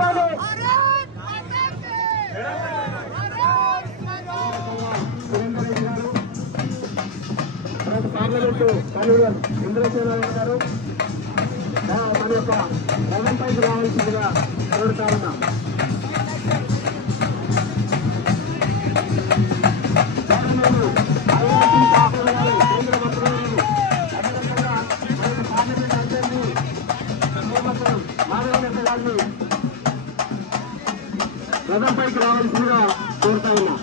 చెప్పాలి. Parliament convener ఇంద్రసేనారాయణ గారు మన యొక్క రథంపైకి రావాల్సిందిగా కోరుతా ఉన్నాం. రథంపైకి రావాల్సిందిగా కోరుతా ఉన్నాం.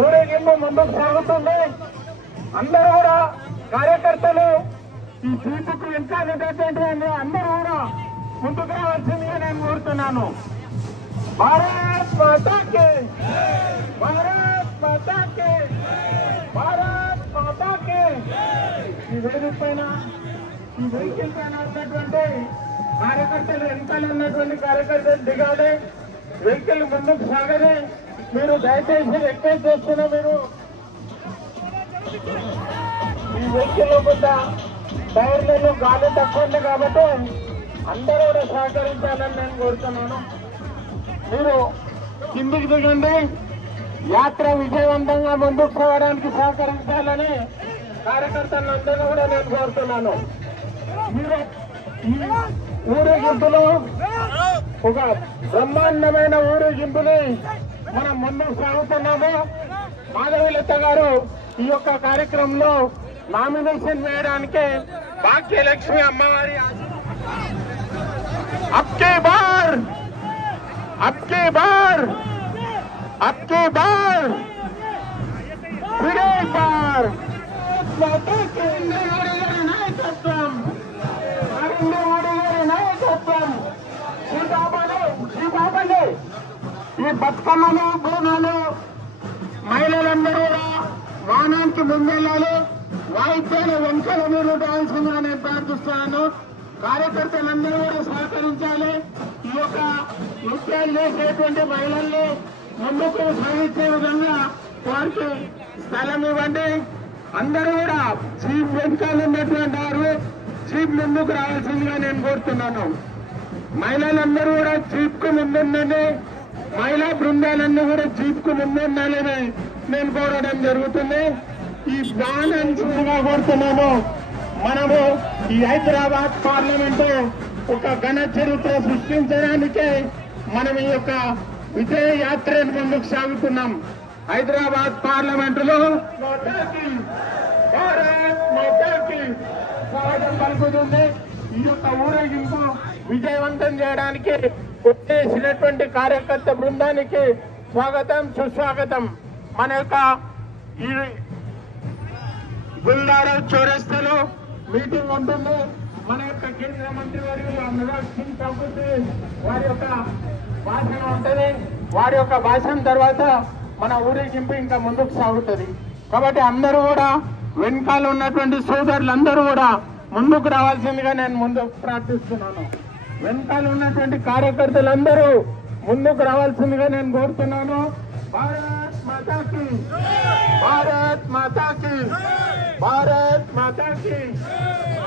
ఊరేగింపు ముందుకు సాగుతుంది. అందరూ కూడా కార్యకర్తలు ఈ జీపుకు వెంకానేటటువంటి అందరూ కూడా ముందుకు రావాల్సిందిగా నేను కోరుతున్నాను. భారత్ మాతాకి, భారత్ మాతాకి, భారత్ మాతాకి. ఈ వేదిక పైన ఈ వెహికల్ పైన ఉన్నటువంటి కార్యకర్తలు, వెనకాల ఉన్నటువంటి కార్యకర్తలు దిగాలి. వెహికల్ ముందుకు సాగని మీరు దయచేసి రిక్వెస్ట్ చేస్తున్నా. మీరు ఈ వెహికల్ లో కొంత టైర్లలో గాలి తక్కువ ఉంది కాబట్టి అందరూ కూడా సహకరించాలని నేను కోరుతున్నాను. మీరు కిందికి దిగండి. యాత్ర విజయవంతంగా ముందుకు పోవడానికి సహకరించాలని కార్యకర్తలందరూ కూడా నేను కోరుతున్నాను. మీరు ఈ ఊరేగింపులో ఒక బ్రహ్మాండమైన ఊరేగింపుని మనం ముందుకు సాగుతున్నాము. మాధవీలత గారు ఈ యొక్క కార్యక్రమంలో నామినేషన్ వేయడానికి భాగ్యలక్ష్మి అమ్మవారి అబ్కే బార్ అబ్కే బార్ అబ్కే బార్ విజయ్ బార్ నాయకత్వం నరేంద్ర మోడీ గారి నాయకత్వం. శ్రీబాబలే ఈ బతుకమ్మలు బోనాలు మహిళలందరూ వాహనానికి ముందెళ్ళాలి. వాయిద్యాల వెంకల మీరు రావాల్సిందిగా నేను ప్రార్థిస్తున్నాను. కార్యకర్తలందరూ కూడా సహకరించాలి. ఈ యొక్క నృత్యాలు చేసేటువంటి మహిళల్ని ముందుకు సాగించే విధంగా వారికి స్థలం ఇవ్వండి. అందరూ కూడా చీఫ్ వెంకాలు ఉన్నటువంటి వారు చీఫ్ ముందుకు రావాల్సిందిగా నేను కోరుతున్నాను. మహిళలందరూ కూడా చీఫ్ కు ముందుండండి. మహిళా బృందాలన్నీ కూడా చీఫ్ కు ముందుండాలని నేను కోరడం జరుగుతుంది. ఈ బాగా కోరుతున్నాను. మనము ఈ హైదరాబాద్ పార్లమెంటు ఒక ఘన చరిత్ర సృష్టించడానికే మనం ఈ యొక్క విజయ యాత్రను ముందుకు సాగుతున్నాం. హైదరాబాద్ పార్లమెంటులో భారత్ మాతాకి స్వాగతం పలుకుతుంది. ఈ యొక్క ఊరేగింపు విజయవంతం చేయడానికి వచ్చేసినటువంటి కార్యకర్త బృందానికి స్వాగతం, సుస్వాగతం. మన యొక్క ఈ గుల్లారా చౌరస్తాలో మీటింగ్ ఉంటుంది. మన యొక్క కేంద్ర మంత్రి వర్యులు అనురాగ్ సింగ్ ఠాకూర్ వారి యొక్క భాషణ ఉంటుంది. వారి యొక్క భాషణ తర్వాత మన ఊరేగింపు ఇంకా ముందుకు సాగుతుంది. కాబట్టి అందరూ కూడా వెనకాల ఉన్నటువంటి సోదరులందరూ కూడా ముందుకు రావాల్సిందిగా నేను ముందుకు ప్రార్థిస్తున్నాను. వెనకాల ఉన్నటువంటి కార్యకర్తలందరూ ముందుకు రావాల్సిందిగా నేను కోరుతున్నాను. భారత్ మాతాకి, భారత్ మాతాకి, భారత్ మాతాకి.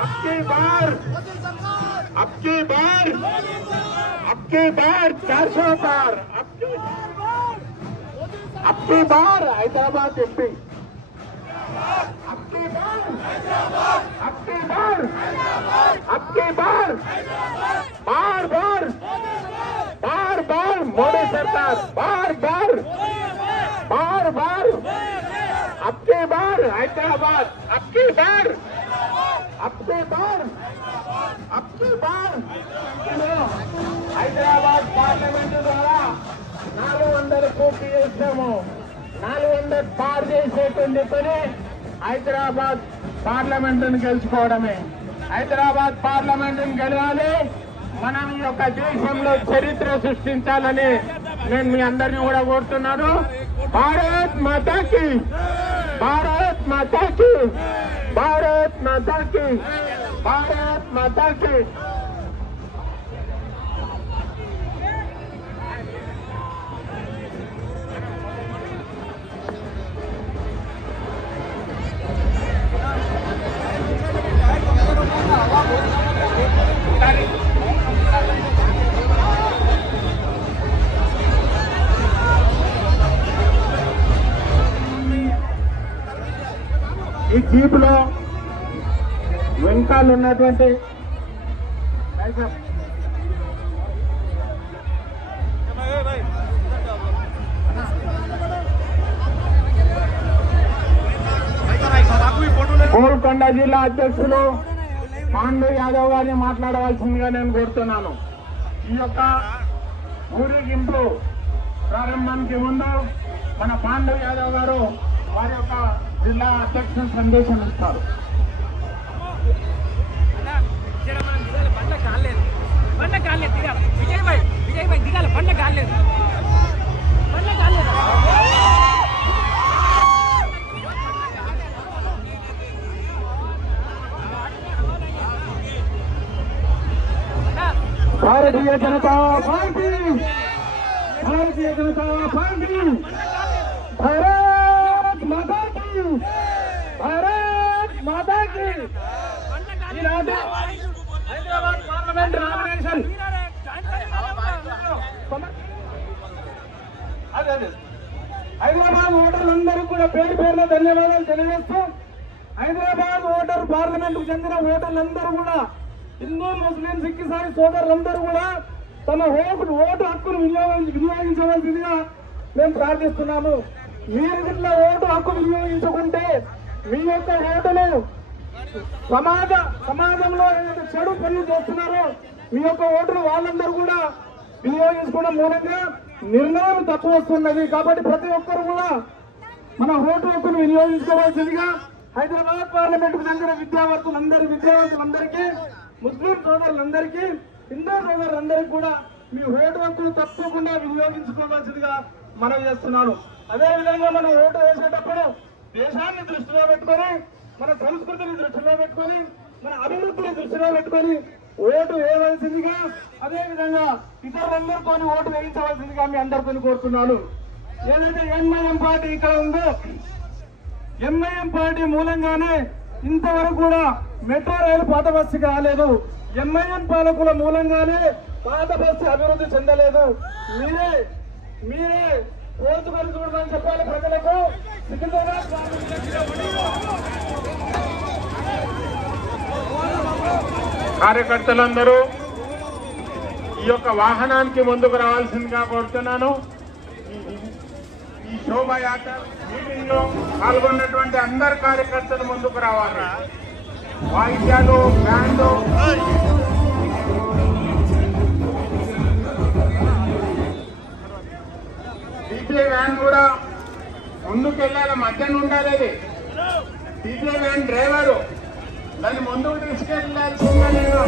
అబ్కి బార్, అబ్కి బార్, అబ్కి బార్ 400 बार, అబ్కి బార్ హైదరాబాద్ ఎంపీ. అబ్కి బార్, అబ్కి బార్, అబ్కి బార్, बार बार बार बार मोदी सरकार, बार बार बार बार अबकी बार हैदराबाद, अबकी बार, अबकी बार, अबकी बार హైదరాబాద్ పార్లమెంటు ద్వారా 400 కోట్లు చేసాము. 400 పార్ చేసేటువంటి పని హైదరాబాద్ పార్లమెంటును గెలుచుకోవడమే. హైదరాబాద్ పార్లమెంటును గెలవాలి, మనం ఈ యొక్క దేశంలో చరిత్ర సృష్టించాలని నేను మీ అందరినీ కూడా కోరుతున్నాను. భారత్ మాతాకి, భారత్ మాతాకి, భారత్ మాతాకి, భారత్ మాతాకి. ఈ జీప్ లో వెంకాలు ఉన్నటువంటి గోల్కొండ జిల్లా అధ్యక్షులు పాండు యాదవ్ గారిని మాట్లాడవలసిందిగా నేను కోరుతున్నాను. ఈ యొక్క ఊరేగింపు ప్రారంభానికి ముందు మన పాండు యాదవ్ గారు వారి యొక్క జిల్లా అధ్యక్షుల సందేశం ఇస్తారు. భారతీయ జనతా పార్టీ, భారతీయ జనతా పార్టీ, భారత్ మాతా కీ, భారత్ మాతా కీ. ఈనాడు హైదరాబాద్ పార్లమెంట్ నామినేషన్ హైదరాబాద్ ఓటర్లందరూ కూడా పేరు పేరున ధన్యవాదాలు తెలియజేస్తూ, హైదరాబాద్ ఓటర్ పార్లమెంట్ కు చెందిన ఓటర్లందరూ కూడా హిందూ ముస్లిం సిక్ ఇసాయి సోదరులందరూ కూడా తమ ఓటు హక్కును వినియోగించవలసిందిగా మేము ప్రార్థిస్తున్నాము. మీరు ఇట్లా ఓటు హక్కు వినియోగించుకుంటే మీ యొక్క ఓటును సమాజంలో ఏదైతే చెడు పనులు చేస్తున్నారో మీ యొక్క ఓటును వాళ్ళందరూ కూడా వినియోగించుకోవడం మూలంగా నిర్ణయం తక్కువ వస్తున్నది. కాబట్టి ప్రతి ఒక్కరు కూడా మన ఓటు హక్కును వినియోగించుకోవాల్సిందిగా హైదరాబాద్ పార్లమెంట్ కు చెందిన విద్యావంతులందరికీ, ముస్లిం సోదరులందరికీ, హిందూ సోదరులందరికీ కూడా మీ ఓటు హక్కును తప్పకుండా వినియోగించుకోవాల్సిందిగా మనం చేస్తున్నాను. అదేవిధంగా మనం ఓటు వేసేటప్పుడు దేశాన్ని దృష్టిలో పెట్టుకొని, మన సంస్కృతిని దృష్టిలో పెట్టుకొని, మన అభివృద్ధిని దృష్టిలో పెట్టుకొని ఓటు వేయవలసిందిగా, అదేవిధంగా ఇతరులందరితో ఓటు వేయించవలసిందిగా మీ అందరితో కోరుతున్నాను. ఏదైతే ఎంఐఎం పార్టీ ఇక్కడ ఉందో, ఎంఐఎం పార్టీ మూలంగానే ఇంతవరకు కూడా మెట్రో రైలు పాత బస్సుకి రాలేదు. ఎంఐఎం పాలకుల మూలంగానే పాత బస్సు అభివృద్ధి చెందలేదు. మీరే కోర్చుకొని చూడమని చెప్పాలి ప్రజలకు. కార్యకర్తలందరూ ఈ యొక్క వాహనానికి ముందుకు రావాల్సిందిగా కోరుతున్నాను. ఈ శోభాయాత్ర మీటింగ్ లో పాల్గొన్నటువంటి అందరు కార్యకర్తలు ముందుకు రావాలి. వాయిద్యాలు, బ్యాండు, డీజే వ్యాన్ కూడా ముందుకు వెళ్ళాలి, మధ్యన ఉండాలి. డీజే వ్యాన్ డ్రైవరు దాన్ని ముందుకు తీసుకెళ్లాల్సిందిగా నేను